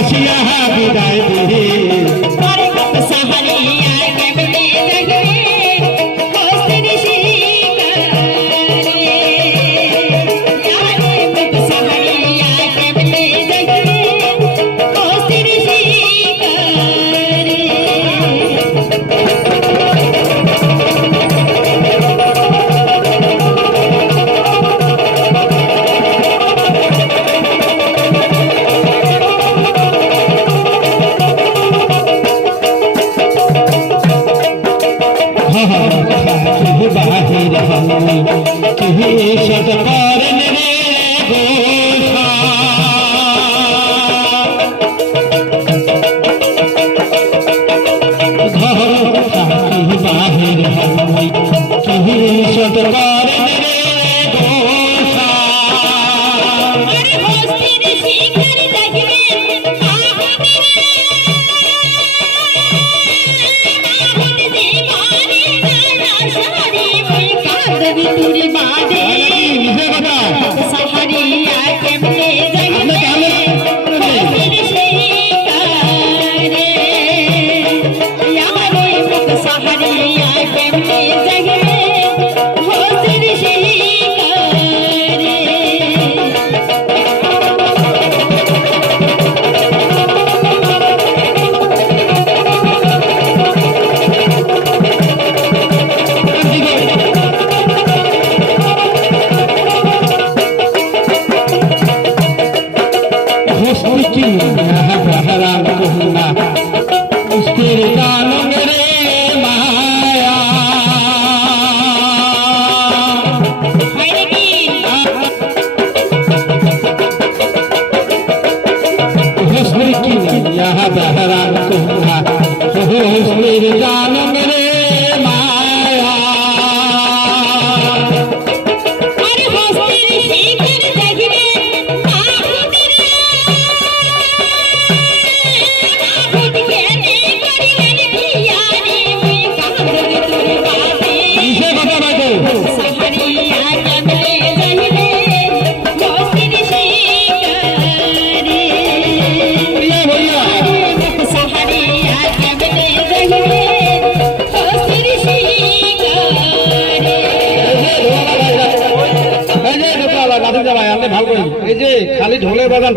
আসিয়া বিদায় দিহি আরে কত সাহারিয়া কেমনে দেখবে হস্তের শিকারে আরে কত সাহারিয়া কেমনে দেখবে হস্তের শিকারে बाहिर हम किही सतकार रे गोसा घर बाहिर हम किही सतकार रे गोसा अरे हस्तेर शिखर देखबे तुरी बादे सहारिया केमने देखबे हस्तेर शिकारे यारो मुख सहारिया केमने देखबे हस्तेर शिकारे की बहरान कहना तेरे कानों मेरे माया हुस्न की यहाँ बहरान कहना तेरे कानों मेरे माया अरे हस्तेर शिखर देखबे ভালো করে এই যে খালি ঢোলের বাজান